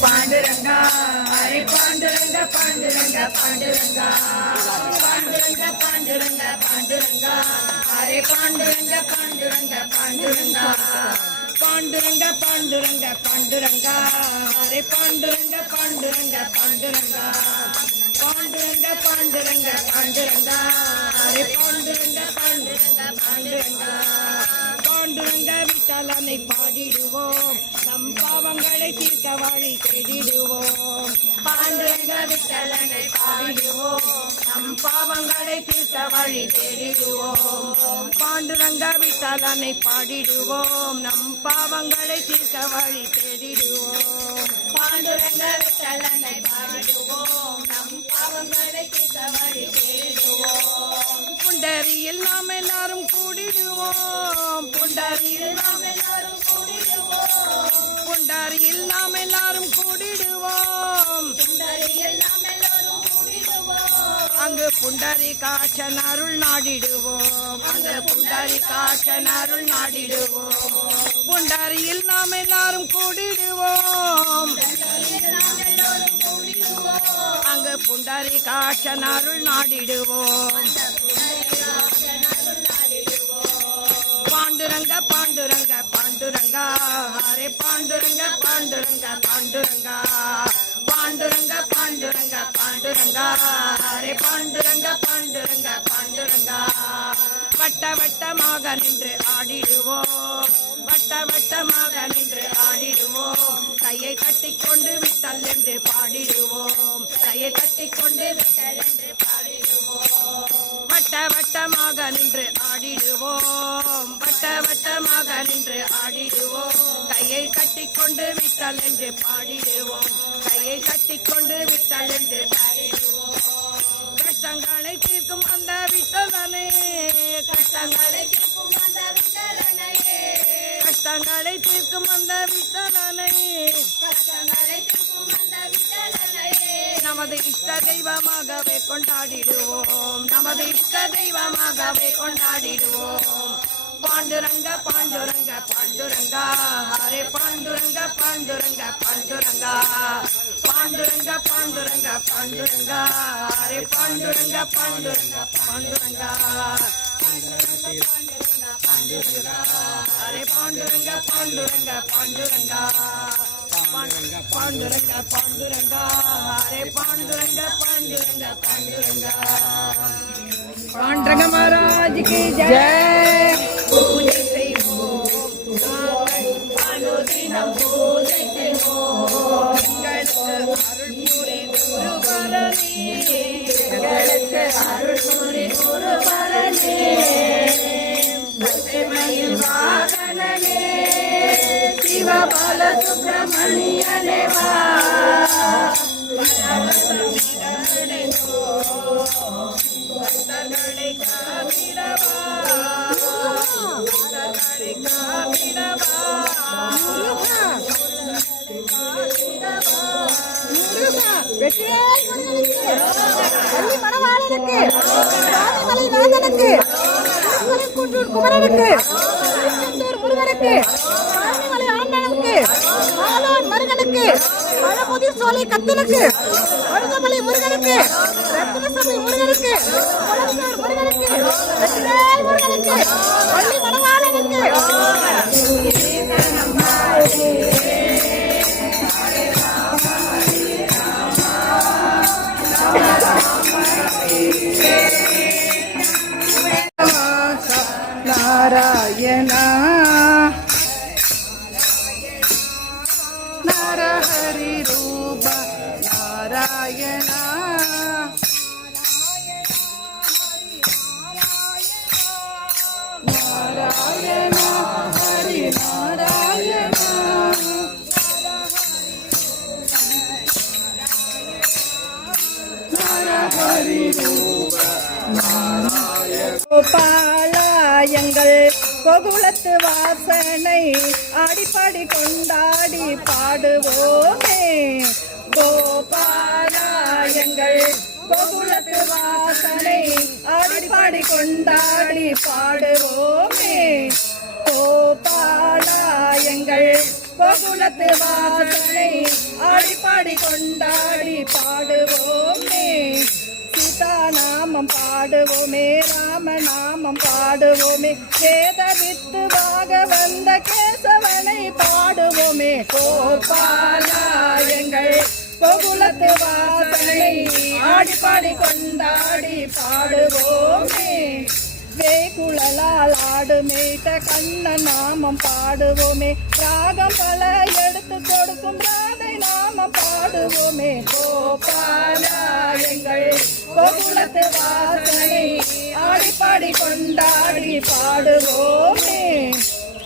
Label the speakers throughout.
Speaker 1: பாண்டுரங்கா ஹரே பாண்டுரங்க பாண்டுரங்க பாண்டுரங்கா பாண்டுரங்க பாண்டுரங்க பாண்டுரங்கா பாண்டுரங்க பாண்டுரங்க பாண்டுரங்கா பாண்டுரங்க பாண்டுரங்க பாண்டுரங்கா. ஹரே பாண்டுரங்க பாண்டுரங்க பாண்டுரங்கா. பாண்டுரங்க பாண்டுரங்க பாண்டுரங்கா. ஹரே பாண்டுரங்க பாண்டுரங்க பாண்டுரங்கா. பாண்டுரங்க விட்டலனை பாடிடுவோம். நம் பாவங்களை தீர்க்க வழி தேடிடுவோம். பாண்டுரங்க விட்டலனை பாடிடுவோம். நம் பாவங்களை தீர்க்க வழி தேடிடுவோம். பாண்டுரங்க விட்டலனை பாடிடுவோம். நம் பாவங்களை தீர்க்க வழி தேடிடுவோம். பாண்டுரங்க விட்டலனை பாடிடுவோம். நம் பாவங்களை தீர்க்க வழி தேடிடுவோம் புண்டரியில் நாம் எல்லாரும் கூடிடுவோம். புண்டரியில் நாம் எல்லாரும் கூடிடுவோம். புண்டரியில் நாம் எல்லாரும் கூடிடுவோம். புண்டரியில் நாம் எல்லாரும் கூடிடுவோம். அங்கு புண்டரி காட்சன் அருள் நாடிடுவோம். அங்கு புண்டரி காட்சன் அருள் நாடிடுவோம். பொண்டாரியில் நாம் எல்லாரும் கூடிடுவோம். அங்கு புண்டரி காட்சனாருள் நாடிடுவோம். பாண்டுரங்க பாண்டுரங்க பாண்டுரங்கா. ஹரே பாண்டுரங்க பாண்டுரங்க பாண்டுரங்கா. பாண்டுரங்க பாண்டுரங்க பாண்டுரங்கா. ஹரே பாண்டுரங்க பாண்டுரங்க பாண்டுரங்கா. வட்ட வட்டமாக நின்று ஆடிடுவோம். வட்டமாக நின்று ஆடிடுவோம். கையை கட்டி கொண்டு விட்டல் என்று பாடிடுவோம். கையை கட்டி கொண்டு விட்டல் என்று பாடிடுவோம். வட்ட வட்டமாக நின்று ஆடிடுவோம். வட்ட வட்டமாக நின்று ஆடிடுவோம். கையை கட்டி கொண்டு விட்டல் என்று பாடிடுவோம். கையை கட்டி கொண்டு விட்டல் என்று பாடிடுவோம். கஷ்டங்களை தீர்க்கும் அந்த விட்டலனே. கஷ்டங்களை தீர்க்கும் அந்த விட்டலனையே கஷ்டங்களை தீர்க்கும் அந்த விட்டலனை. கஷ்டங்களை தீர்க்கும் அந்த விட்டலனையே நமது இஷ்ட தெய்வமாகவே கொண்டாடிடுவோம். நமது இஷ்ட தெய்வமாகவே கொண்டாடிடுவோம். பாண்டுரங்க பாண்டுரங்க பாண்டுரங்கா. ஹரே பாண்டுரங்க பாண்டுரங்க பாண்டுரங்கா. பாண்டுரங்க பாண்டுரங்க பாண்டுரங்கா. ஹரே பாண்டுரங்க பாண்டுரங்க பாண்டுரங்கா. ஹரே பாண்டுரங்க பாண்டுரங்க பாண்டுரங்கா பாண்டுரங்க பாண்டுரங்க பாண்டுரங்கா ஹரே பாண்டுரங்க பாண்டுரங்க பாண்டுரங்கா பாண்டுரங்க மகாராஜ் கி ஜெய் பூஜை செய்வோம் நாங்கள் அனுதினம் பூஜை செய்வோம் எங்களுக்கு அருள் புரி குருவரனே எங்களுக்கு அருள் புரி குருவரனே பச்சைமயில் வாகனனே சிவபால சுப்பிரமணியனே வா பக்தர்களை காமிடவா
Speaker 2: பள்ளி மணவாளனுக்கு சாமிமலை நாதனுக்கு திருமலைக்குன்றூர் குமரனுக்கு அரசனுக்கு ஆனைமலை ஆண்டனுக்கு ஆளான் மருகனுக்கு. பழமுதிர் சோலை கத்தனுக்கு. மருகமலை முருகனுக்கு. ரத்தினசபை முருகனுக்கு. முருகனுக்கு. முருகனுக்கு. பள்ளி மணவாளனுக்கு நாராயணா. கோகுலத்து வாசனை ஆடிப்பாடி கொண்டாடி பாடுவோமே. கோபாலா எங்கள் கோகுலத்து வாசனை ஆடிப்பாடி கொண்டாடி பாடுவோமே. கோபாலா எங்கள் கோகுலத்து வாசனை ஆடிப்பாடி கொண்டாடி பாடுவோமே. சீதா நாமம் பாடுவோமே ராம நாமம் பாடுவோமே. வேத வித்துவாக வந்த கேசவனை பாடுவோமே. கோபாலா எங்கள் கோகுலத்து வாசனை ஆடி பாடி கொண்டாடி பாடுவோமே. வேகுழலால் ஆடு மேய்த்த கண்ண நாமம் பாடுவோமே. ராகம் பல எடுத்து கொடுக்கும் ராதை நாமம் பாடுவோமே. கோபால எங்கள் கோகுலத்து வாசனை ஆடிப்பாடி கொண்டாடி பாடுவோமே.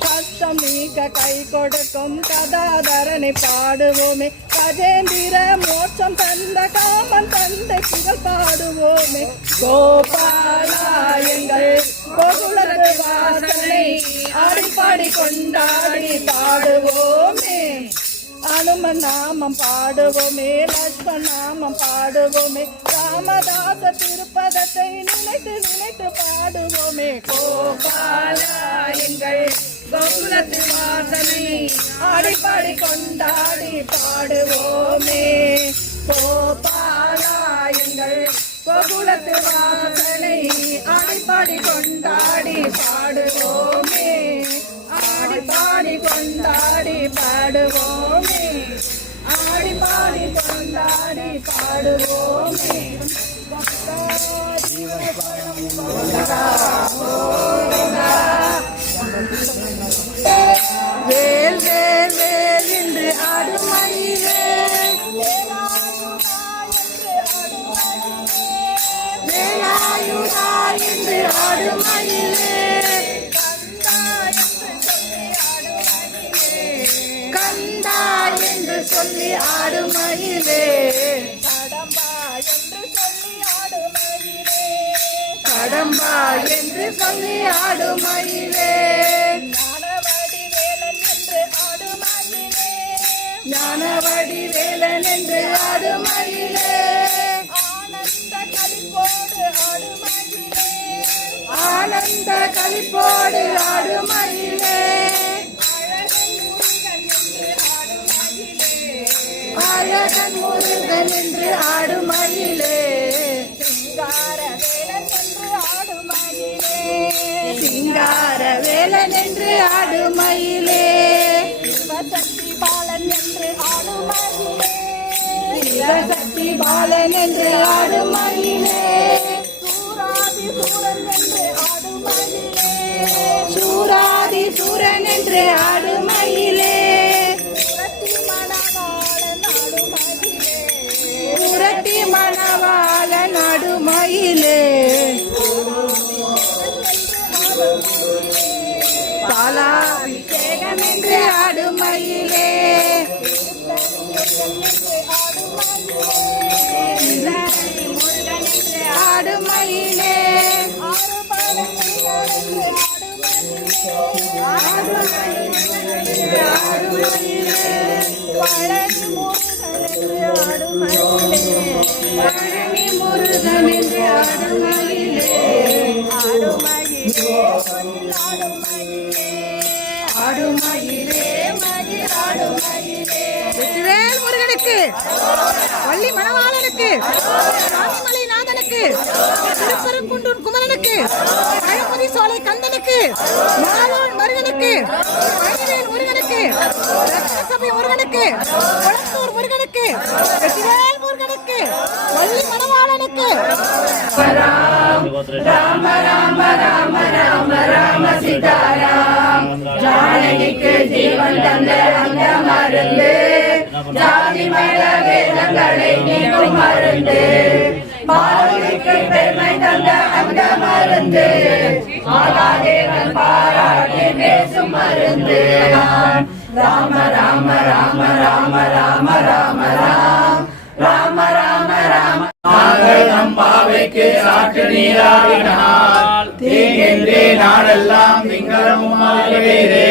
Speaker 2: கஷ்டம் நீக்க கை கொடுக்கும் கதாதரனை பாடுவோமே. கஜேந்திர மோட்சம் தந்த காமன் தந்த புகழ் பாடுவோமே. கோபாலா எங்கள் கோகுலத்து வாசனை ஆடிப்பாடி கொண்டாடி பாடுவோமே. ஹனும நாமம் பாடுவோமே லட்சுமண் நாமம் பாடுவோமே ராமதாச திருப்பதத்தை நினைத்து நினைத்து பாடுவோமே. கோபாலா எங்கள் கோகுலத்து வாசனை ஆடி கொண்டாடி பாடுவோமே. கோபாலா எங்கள் கோகுலத்து வாசனை ஆடி கொண்டாடி பாடுவோமே. ஆடி பாடி கொண்டாடி பாடு கொண்டாடி கொண்டாடி பாடுவோமே என்று சொல்லி ஆடும் அடிவே ஞானவடி வேலன் என்று ஆடும் அடிவே ஆனந்த கலிப்போடு ஆடும் அடிவே ஆனந்த கலிப்போடு ஆடும் அடிவே அழகன் முருகன் என்று ஆடும் ஆடு மயிலே
Speaker 1: சக்தி பாலன் என்று
Speaker 2: ஆடு மயிலே
Speaker 1: சக்தி முருகனுக்கு வள்ளி மணவாளனுக்கு சாமிமலை நாதனுக்கு திருப்பரங்குன்றூர் குமரனுக்கு பழமுதி சோலை கந்தனுக்கு மாலோன் மருகனுக்கு பழனிவேல் முருகனுக்கு குளத்தூர் முருகனுக்கு வெற்றிவேல் முருகனுக்கு வள்ளி மணவாளனுக்கு.
Speaker 2: ஜானகிக்கு ஜீவன் தந்த அந்த மருந்து ஜாதி வேதங்களை மருந்து பாலுக்கு பெருமை தந்த அந்த மருந்து பாராட்டி பேசும் மருந்து. ராம ராம ராம ராம ராம ராம ராம். ராம ராம ராம.
Speaker 3: நாங்கள் நம் பாவைக்கு சாற்று நீராடினால் தீங்கின்றே நாடெல்லாம் திங்களமுமாகிறீரே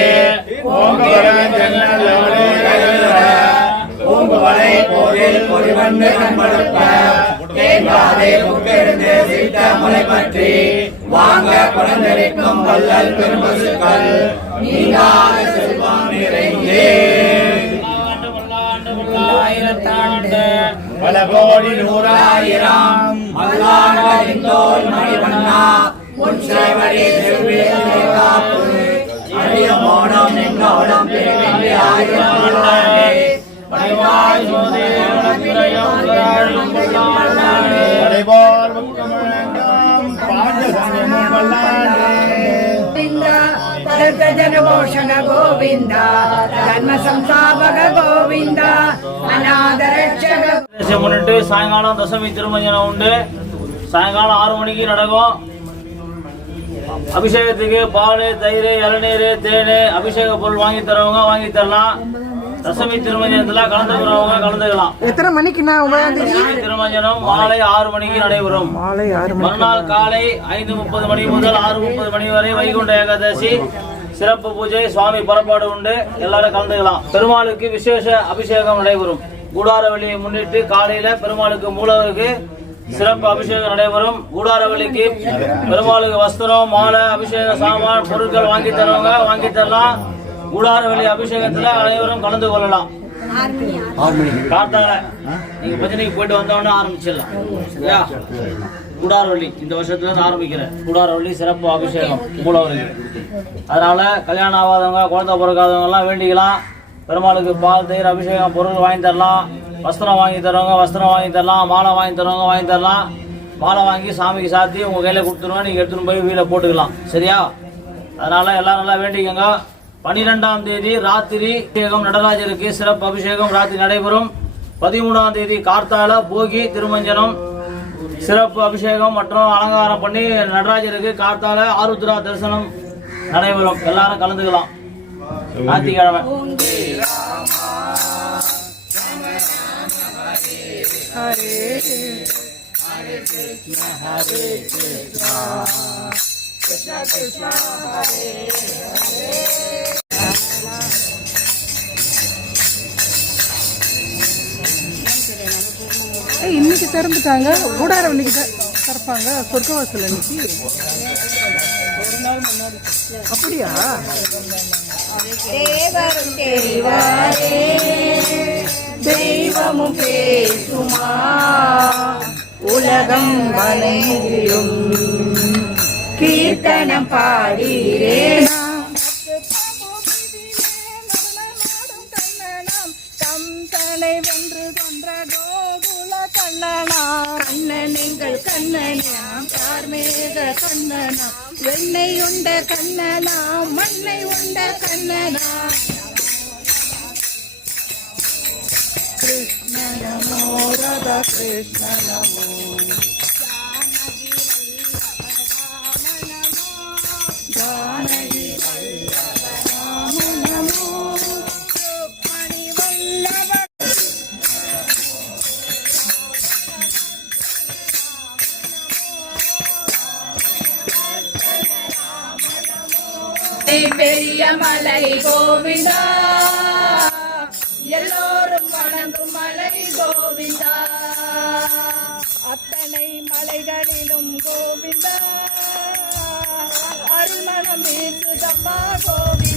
Speaker 3: பூங்குவலை போரில் பொறிவண்டு கண்படுப்ப.
Speaker 4: சித்த முளை பற்றி வாங்க குழந்தைக்கும் வள்ளல் பெரும்பசுக்கள் நீங்காத செல்வம் நிறைந்தே பல கோடி நூறாயிரம் மல்லாண்டோல் மணிவண்ணா உன் சேவடி செவ்வியலை காப்பு அரிய மோனம் எங்கோடம் பெருமென்று ஆயிரம் வல்லாண்டே படைவாய் சோதே படைபோல்
Speaker 1: ஜனபோஷண கோவிந்தா கோவிந்தா
Speaker 5: அநாதரட்சக முன்னிட்டு சாயங்காலம் தசமி திருமஞ்சனம் உண்டு சாயங்காலம் ஆறு மணிக்கு நடக்கும் அபிஷேகத்துக்கு பால் தயிர் இளநீர் தேன் அபிஷேக பொருள் வாங்கி தரவங்க வாங்கி தரலாம் தசமி திருமஞ்சனத்துல கலந்துக்கிறவங்க கலந்துக்கலாம்.
Speaker 2: எத்தனை மணிக்கு நான் ஒன்பதாம் தேதி
Speaker 5: தசமி திருமஞ்சனம் மாலை ஆறு மணிக்கு நடைபெறும்.
Speaker 2: மாலை ஆறு
Speaker 5: மறுநாள் காலை ஐந்து முப்பது மணி முதல் ஆறு முப்பது மணி வரை வைகுண்ட ஏகாதசி. சிறப்பு பூஜை சுவாமி புறப்பாடு உண்டு. எல்லாரும் கலந்துக்கலாம். பெருமாளுக்கு விசேஷ அபிஷேகம் நடைபெறும். கூடாரவெளியை முன்னிட்டு காலையில பெருமாளுக்கு மூலவருக்கு சிறப்பு அபிஷேகம் நடைபெறும். கூடாரவெளிக்கு பெருமாளுக்கு வஸ்திரம் மாலை அபிஷேக சாமான் பொருட்கள் வாங்கி தருவாங்க வாங்கி தரலாம். கூடாரவெளி அபிஷேகத்துல அனைவரும் கலந்து கொள்ளலாம். காத்தால. நீங்க பஜனைக்கு போயிட்டு வந்தோடனே ஆரம்பிச்சிடலாம். சரியா? குடாரவள்ளி இந்த வருஷத்துல இருந்து ஆரம்பிக்கிறேன். குடாரவள்ளி சிறப்பு அபிஷேகம் மூலவருக்கு. அதனால கல்யாணம் ஆகாதவங்க குழந்தை பிறக்காதவங்க எல்லாம் வேண்டிக்கலாம். பெருமாளுக்கு பால் தயிர் அபிஷேகம் பொருள் வாங்கி தரலாம். வஸ்திரம் வாங்கி தரவங்க வஸ்திரம் வாங்கி தரலாம். மாலை வாங்கி தரவங்க வாங்கி தரலாம். மாலை வாங்கி சாமிக்கு சாத்தி உங்க கையில கொடுத்துருவோம். நீங்க எடுத்துட்டு போய் வீட்டில் போட்டுக்கலாம். சரியா? அதனால எல்லாரும் நல்லா வேண்டிக்கங்க. பனிரெண்டாம் தேதி ராத்திரி அபிஷேகம் நடராஜருக்கு சிறப்பு அபிஷேகம் ராத்திரி நடைபெறும். பதிமூணாம் தேதி கார்த்தால போகி திருமஞ்சனம் சிறப்பு அபிஷேகம் மற்றும் அலங்காரம் பண்ணி நடராஜருக்கு கார்த்தால ஆருத்ரா தரிசனம் நடைபெறும். எல்லாரும் கலந்துக்கலாம். ஞாயிற்றுக்கிழமை.
Speaker 2: Krishna Krishna Hare Hare இன்னைக்கு திறந்துட்டாங்க. ஊடார இன்னைக்கு திறப்பாங்க. சொர்க்கவாசல் இன்னைக்கு அப்படியா?
Speaker 1: தேவரும் தெரிவாரே தெய்வமும் பேசுமா? உலகம் வளையும் கீர்த்தனம் பாடீரே
Speaker 2: வென்று கொன்ற கோகுல கண்ணனா கண்ணன் எங்கள் கண்ணனாம் கார்மேக கண்ணனாம் வெண்ணெய் உண்ட கண்ணனாம் மண்ணை உண்ட கண்ணனாம். கிருஷ்ண நமோ ரத கிருஷ்ண நமோ
Speaker 1: கோவிந்தா. எல்லோரும் வணங்கும் மலை கோவிந்தா.
Speaker 2: அத்தனை மலைகளிலும் கோவிந்தா. அருள்மணம் வீசுதப்பா கோவிந்தா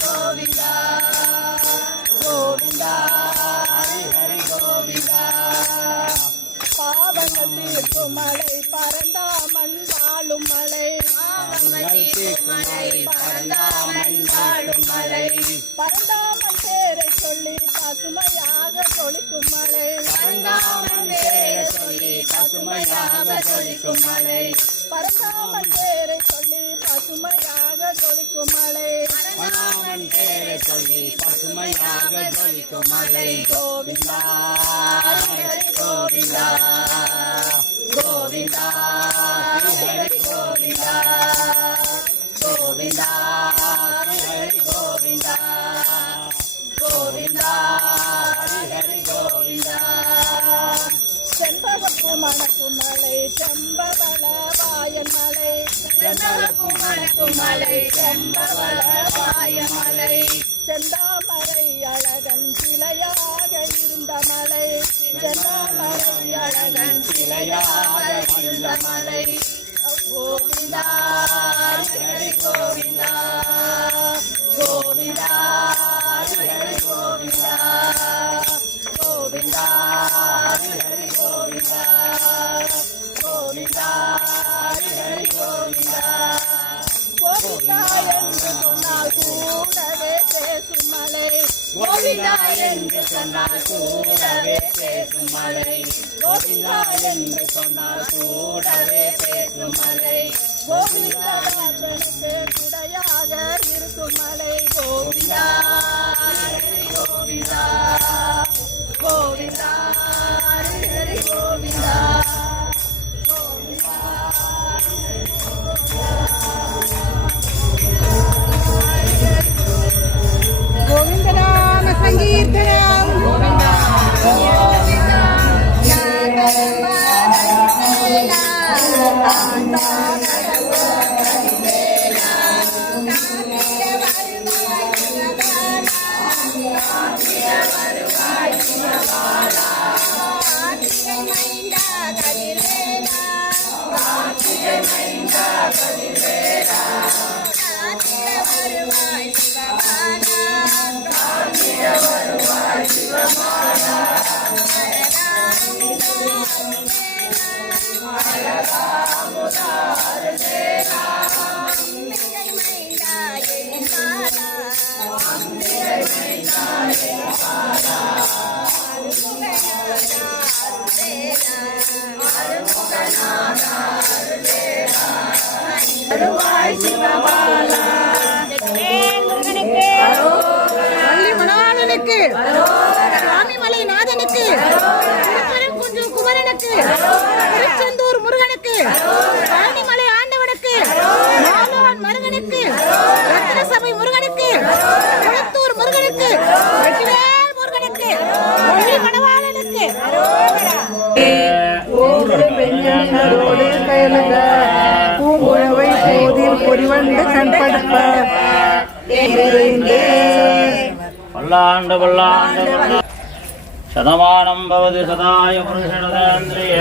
Speaker 1: கோவிந்தா கோவிந்தா
Speaker 2: ஹரி ஹரி கோவிந்தா. பாவங்கள் தீர்க்கும் மலை பரந்தாமன் வாழும் மலை
Speaker 1: மலை பரந்தாமன் வாழும் மலை
Speaker 2: பரந்தாமன் பேரை சொல்லி பசுமையாக கொழுக்கும் மலை
Speaker 1: பரந்தாமன் பேரை சொல்லி பசுமையாக ஜொலிக்கும் மலை
Speaker 2: பரந்தாமன் பேரை சொல்லி பசுமையாக கொழுக்கும் மலை
Speaker 1: பரந்தாமன் பேரை சொல்லி பசுமையாக ஜொலிக்கும் மலை கோவிந்தா. கோவிந்தா. மணக்கும் மலை செம்பவள வாயன் மலை செந்தளப்பு மணக்கும் மலை செம்பவள வாயன் மலை செந்தாமரை அழகன் சிலையாக இருந்த மலை செந்தாமரை அழகன் சிலையாக இருந்த மலை கோவிந்தா கோவிந்தா. கோவிந்தா என்று சொன்னால் கூடவே பேசும் மலை கோவிந்தா என்று சொன்னால் கூடவே பேசும் மலை கோவிந்தா வாசனுக்கு குடையாக இருக்கும் மலை கோவிந்தா கோவிந்தா. கோவிந்தா கோவிந்தா.
Speaker 6: வள்ளி மணவாளனுக்கு நாதனுக்கு திருப்பரங்குன்றம் குமரனுக்கு திருச்செந்தூர் முருகனுக்கு பழனிமலை ஆண்டவனுக்கு மாலோன் சபை முருகனுக்கு குளத்தூர் முருகனுக்கு வெற்றிவேல் முருகனுக்கு மணவாளனுக்கு. கையலங்க பொறிவண்டு கண்படுப்ப.
Speaker 5: சதமானம் பவது சதாய புருஷரதேந்திரிய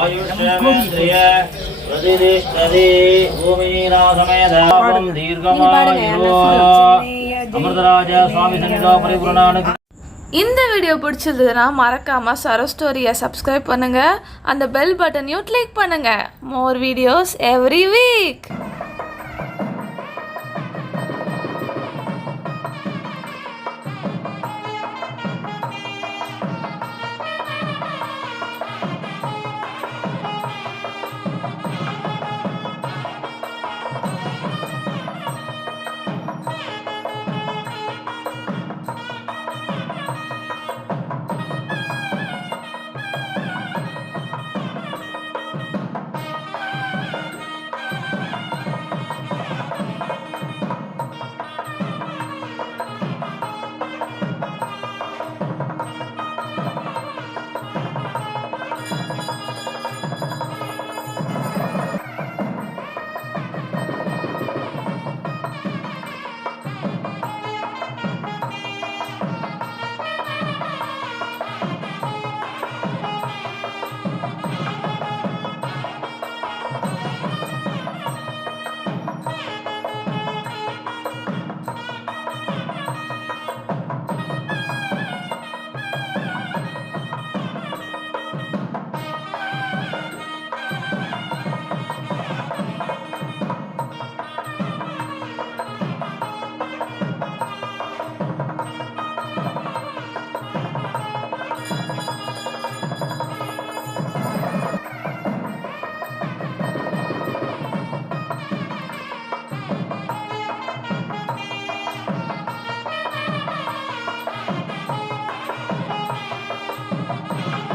Speaker 5: ஆயுஷ்யமேந்திரிய பிரதிதிஷ்டதி பூமிநாசமேதாபம் தீர்க்கமாயுரோ. அமிர்தராஜ சுவாமி சன்னிதோ பரிபூர்ணானு
Speaker 7: இந்த வீடியோ பிடிச்சிருந்ததுன்னா மறக்காமல் சரோ ஸ்டோரியை சப்ஸ்கிரைப் பண்ணுங்கள் அந்த பெல் பட்டனையும் கிளிக் பண்ணுங்கள் மோர் வீடியோஸ் எவ்ரி வீக்